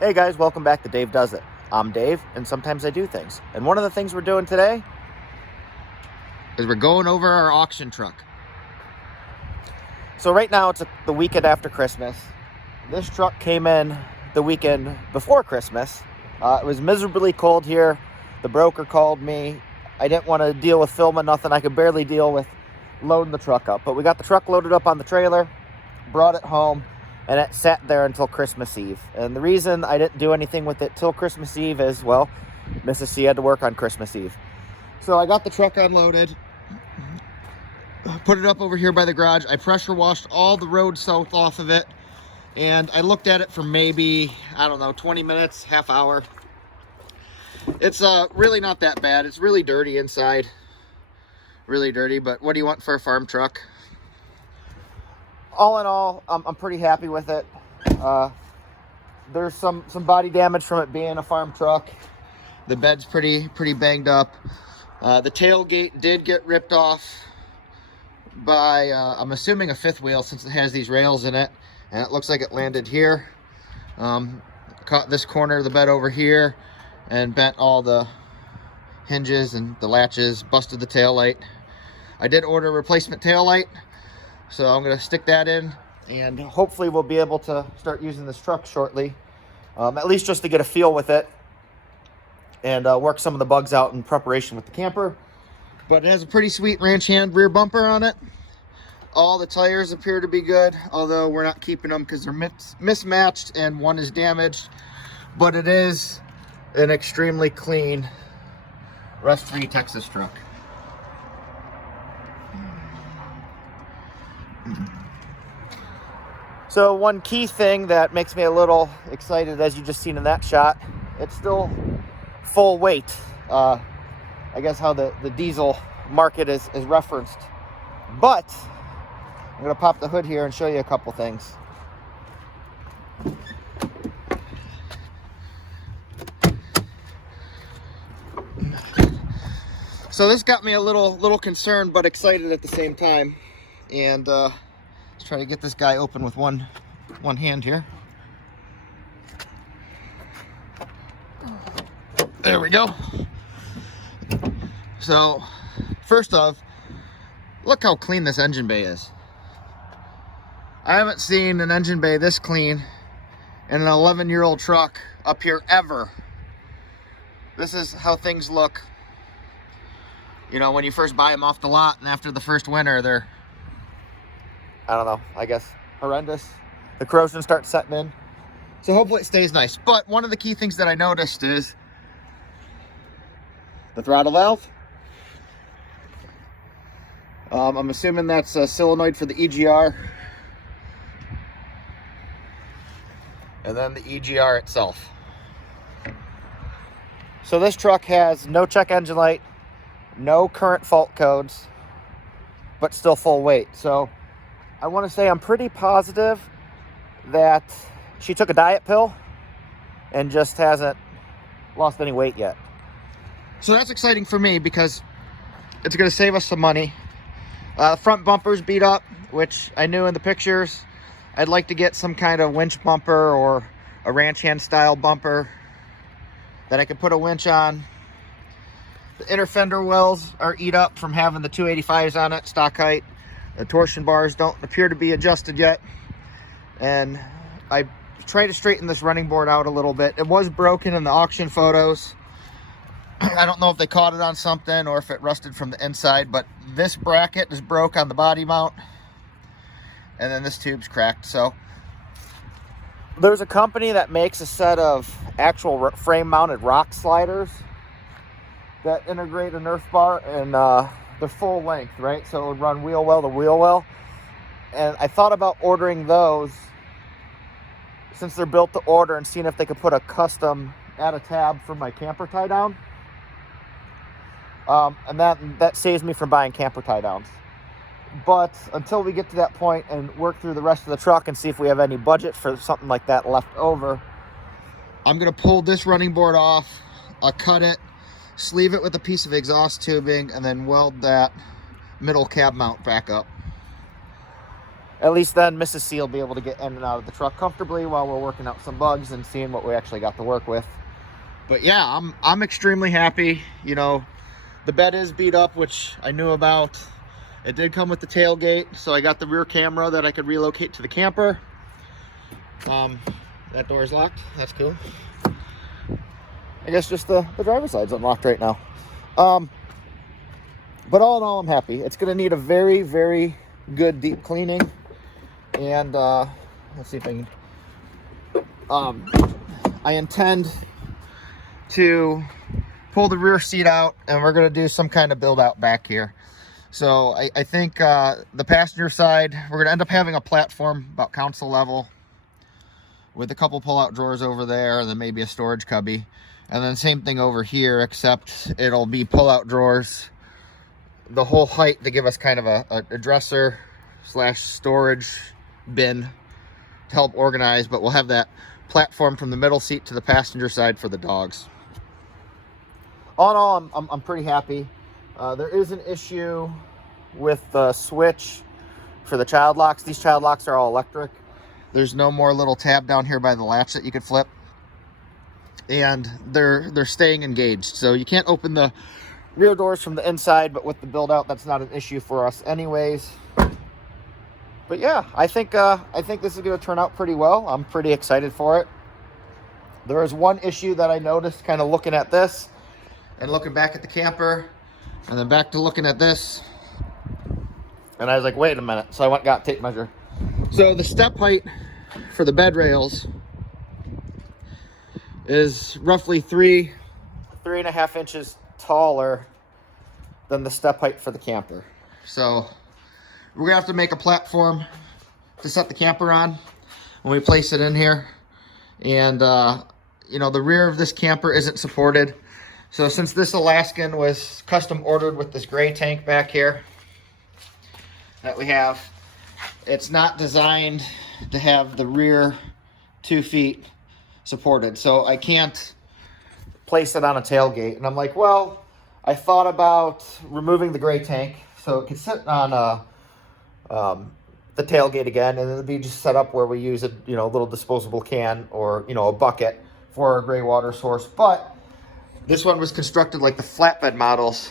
Hey guys, welcome back to Dave Does It. I'm Dave, and sometimes I do things. And one of the things we're doing today is we're going over our auction truck. So right now it's the weekend after Christmas. This truck came in the weekend before Christmas. It was miserably cold here. The broker called me. I didn't want to deal with filming nothing. I could barely deal with loading the truck up. But we got the truck loaded up on the trailer, brought it home, and it sat there until Christmas Eve. And the reason I didn't do anything with it till Christmas Eve is, well, Mrs. C had to work on Christmas Eve. So I got the truck unloaded, put it up over here by the garage. I pressure washed all the road south off of it. And I looked at it for maybe, 20 minutes, half hour. It's really not that bad. It's really dirty inside. Really dirty, but what do you want for a farm truck? All in all, I'm pretty happy with it. There's some body damage from it being a farm truck. The bed's pretty banged up. The tailgate did get ripped off by, I'm assuming, a fifth wheel, since it has these rails in it. And it looks like it landed here. Caught this corner of the bed over here and bent all the hinges and the latches, busted the tail light. I did order a replacement tail light. So I'm going to stick that in, and hopefully we'll be able to start using this truck shortly, at least just to get a feel with it and work some of the bugs out in preparation with the camper. But it has a pretty sweet ranch hand rear bumper on it. All the tires appear to be good, although we're not keeping them because they're mismatched and one is damaged. But it is an extremely clean, rust-free Texas truck. So one key thing that makes me a little excited, as you just seen in that shot, it's still full weight. I guess how the diesel market is referenced. But I'm going to pop the hood here and show you a couple things. So this got me a little concerned but excited at the same time. And let's try to get this guy open with one hand here. There we go. So first off, look how clean this engine bay is. I haven't seen an engine bay this clean in an 11-year-old truck up here ever. This is how things look, you know, when you first buy them off the lot, and after the first winter they're, I don't know, I guess horrendous. The corrosion starts setting in. So hopefully it stays nice. But one of the key things that I noticed is the throttle valve. I'm assuming that's a solenoid for the EGR. And then the EGR itself. So this truck has no check engine light, no current fault codes, but still full weight. So I want to say I'm pretty positive that she took a diet pill and just hasn't lost any weight yet. So that's exciting for me because it's going to save us some money. Front bumper's beat up, which I knew in the pictures. I'd like to get some kind of winch bumper or a ranch hand style bumper that I can put a winch on. The inner fender wells are eat up from having the 285s on it, stock height. The torsion bars don't appear to be adjusted yet. And I tried to straighten this running board out a little bit. It was broken in the auction photos. I don't know if they caught it on something or if it rusted from the inside, but this bracket is broke on the body mount. And then this tube's cracked. So there's a company that makes a set of actual frame mounted rock sliders that integrate a Nerf bar, and they're full length, right? So it would run wheel well to wheel well. And I thought about ordering those since they're built to order and seeing if they could put a custom add a tab for my camper tie down. And that saves me from buying camper tie downs. But until we get to that point and work through the rest of the truck and see if we have any budget for something like that left over, I'm going to pull this running board off. I'll cut it, sleeve it with a piece of exhaust tubing, and then weld that middle cab mount back up. At least then Mrs. C will be able to get in and out of the truck comfortably while we're working out some bugs and seeing what we actually got to work with. But yeah, I'm extremely happy. You know, the bed is beat up, which I knew about. It did come with the tailgate, so I got the rear camera that I could relocate to the camper. That door is locked. That's cool. I guess just the driver's side's unlocked right now. But all in all, I'm happy. It's going to need a very, very good deep cleaning. And let's see if I can... I intend to pull the rear seat out, and we're going to do some kind of build out back here. So I think the passenger side, we're going to end up having a platform about console level with a couple pull-out drawers over there, and then maybe a storage cubby. And then same thing over here, except it'll be pull-out drawers the whole height to give us kind of a dresser slash storage bin to help organize. But we'll have that platform from the middle seat to the passenger side for the dogs. All in all, I'm pretty happy. There is an issue with the switch for the child locks. These child locks are all electric. There's no more little tab down here by the latch that you could flip. And they're staying engaged. So you can't open the rear doors from the inside, but with the build out, that's not an issue for us anyways. But yeah, I think this is going to turn out pretty well. I'm pretty excited for it. There is one issue that I noticed kind of looking at this and looking back at the camper and then back to looking at this. And I was like, wait a minute. So I went and got a tape measure. So the step height for the bed rails is roughly 3.5 inches taller than the step height for the camper. So we're gonna have to make a platform to set the camper on when we place it in here. And you know, the rear of this camper isn't supported. So since this Alaskan was custom ordered with this gray tank back here that we have, it's not designed to have the rear 2 feet supported. So I can't place it on a tailgate. And I'm like, well, I thought about removing the gray tank so it could sit on the tailgate again, and it'll be just set up where we use a little disposable can or a bucket for our gray water source. But this one was constructed like the flatbed models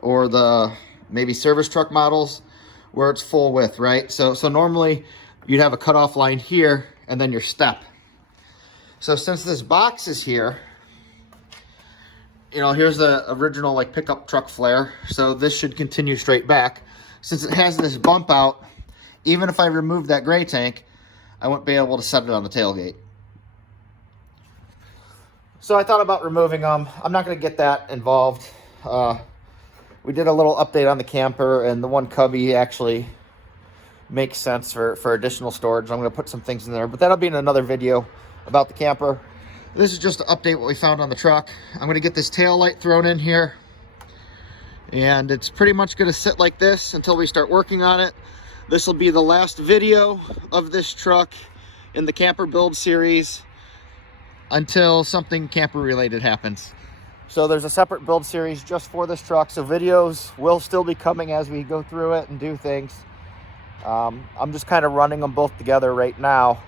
or the maybe service truck models where it's full width, right? So normally you'd have a cutoff line here and then your step. So since this box is here, here's the original like pickup truck flare. So this should continue straight back. Since it has this bump out, even if I remove that gray tank, I won't be able to set it on the tailgate. So I thought about removing them. I'm not going to get that involved. We did a little update on the camper, and the one cubby actually makes sense for additional storage. I'm going to put some things in there, but that'll be in another video about the camper. This is just to update what we found on the truck. I'm going to get this tail light thrown in here, and it's pretty much going to sit like this until we start working on it. This will be the last video of this truck in the camper build series until something camper related happens. So there's a separate build series just for this truck. So videos will still be coming as we go through it and do things. I'm just kind of running them both together right now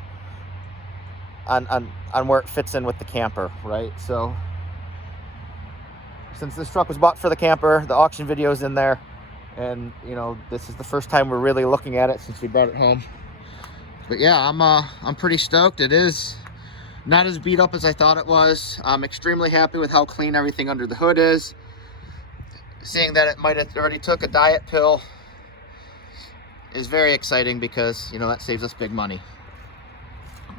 on where it fits in with the camper, right? So since this truck was bought for the camper, the auction video is in there. And, this is the first time we're really looking at it since we brought it home. But yeah, I'm pretty stoked. It is not as beat up as I thought it was. I'm extremely happy with how clean everything under the hood is. Seeing that it might have already took a diet pill is very exciting because, that saves us big money.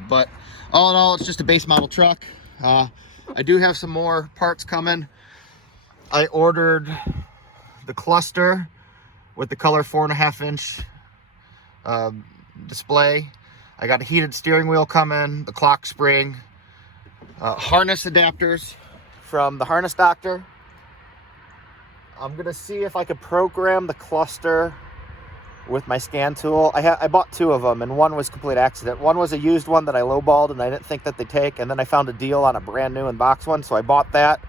But all in all, it's just a base model truck. I do have some more parts coming. I ordered the cluster with the color 4.5 inch display. I got a heated steering wheel coming, the clock spring, harness adapters from the Harness Doctor. I'm gonna see if I could program the cluster with my scan tool. I bought 2 of them, and one was a complete accident. One was a used one that I lowballed and I didn't think that they'd take, and then I found a deal on a brand new in-box one, so I bought that,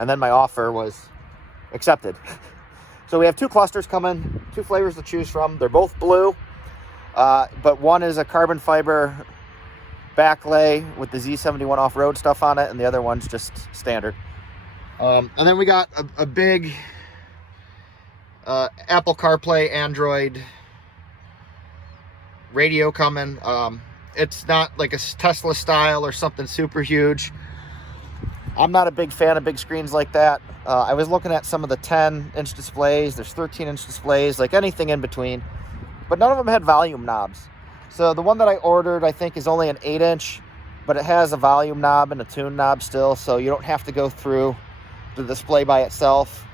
and then my offer was accepted. So we have 2 clusters coming, 2 flavors to choose from. They're both blue. But one is a carbon fiber backlay with the Z71 off-road stuff on it, and the other one's just standard. And then we got a big Apple CarPlay Android radio coming. It's not like a Tesla style or something super huge. I'm not a big fan of big screens like that. I was looking at some of the 10-inch displays. There's 13-inch displays, like anything in between. But none of them had volume knobs. So the one that I ordered, I think, is only an 8-inch, but it has a volume knob and a tune knob still, so you don't have to go through the display by itself.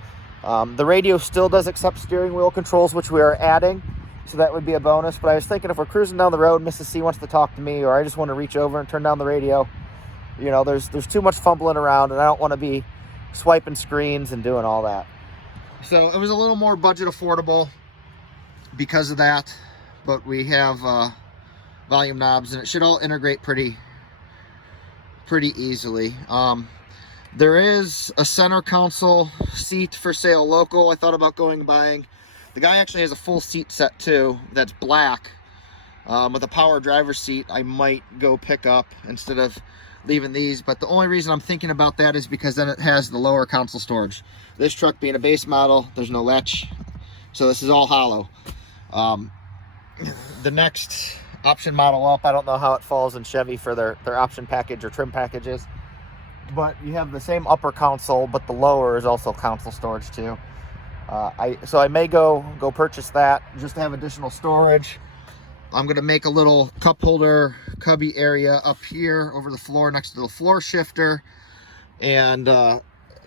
The radio still does accept steering wheel controls, which we are adding, so that would be a bonus. But I was thinking if we're cruising down the road, Mrs. C wants to talk to me, or I just want to reach over and turn down the radio, you know, there's too much fumbling around, and I don't want to be swiping screens and doing all that. So it was a little more budget affordable because of that, but we have volume knobs, and it should all integrate pretty easily. There is a center console seat for sale local. I thought about going and buying. The guy actually has a full seat set too that's black with a power driver's seat. I might go pick up instead of leaving these, but the only reason I'm thinking about that is because then it has the lower console storage. This truck being a base model, there's no latch, so this is all hollow. The next option model up, I don't know how it falls in Chevy for their option package or trim packages, but you have the same upper console, but the lower is also console storage too. So I may go purchase that just to have additional storage. I'm gonna make a little cup holder cubby area up here over the floor next to the floor shifter, and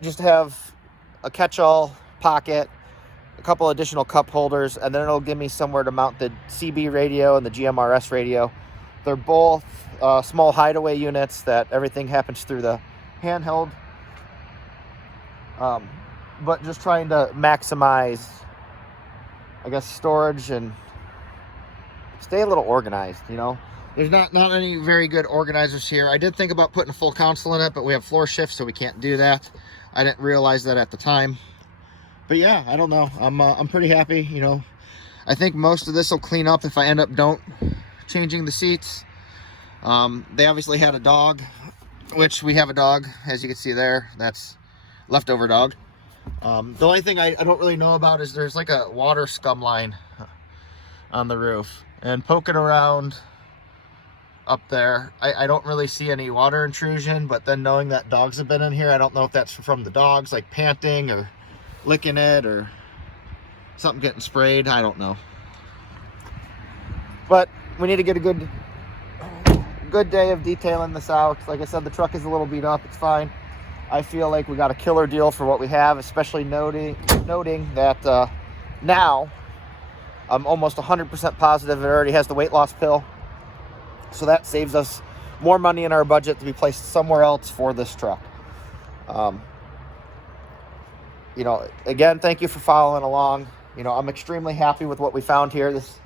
just have a catch-all pocket, a couple additional cup holders, and then it'll give me somewhere to mount the CB radio and the GMRS radio. They're both small hideaway units that everything happens through the handheld, but just trying to maximize, I guess, storage and stay a little organized. You know, there's not any very good organizers here. I did think about putting a full console in it, but we have floor shifts, so we can't do that. I didn't realize that at the time. But yeah, I don't know. I'm pretty happy. You know, I think most of this will clean up if I end up changing the seats. They obviously had a dog, which we have a dog, as you can see there. That's leftover dog. The only thing I don't really know about is there's like a water scum line on the roof, and poking around up there, I don't really see any water intrusion, but then knowing that dogs have been in here, I don't know if that's from the dogs like panting or licking it or something getting sprayed. I don't know, but we need to get a good day of detailing this out. Like I said, the truck is a little beat up. It's fine. I feel like we got a killer deal for what we have, especially noting that now I'm almost 100% positive it already has the weight loss pill, so that saves us more money in our budget to be placed somewhere else for this truck. You know, again, thank you for following along. You know, I'm extremely happy with what we found here. This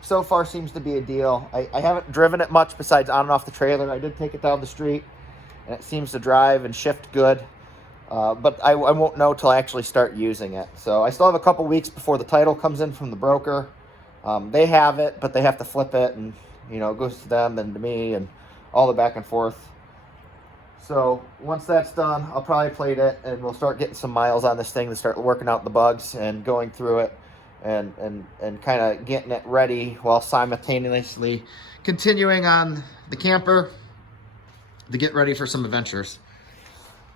so far seems to be a deal. I haven't driven it much besides on and off the trailer. I did take it down the street, and it seems to drive and shift good. But I won't know till I actually start using it. So I still have a couple weeks before the title comes in from the broker. They have it, but they have to flip it, and you know, it goes to them and to me and all the back and forth. So once that's done, I'll probably plate it, and we'll start getting some miles on this thing to start working out the bugs and going through it and kind of getting it ready while simultaneously continuing on the camper to get ready for some adventures.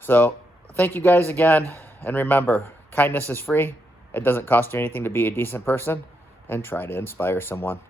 So thank you guys again, and remember, kindness is free. It doesn't cost you anything to be a decent person, and try to inspire someone.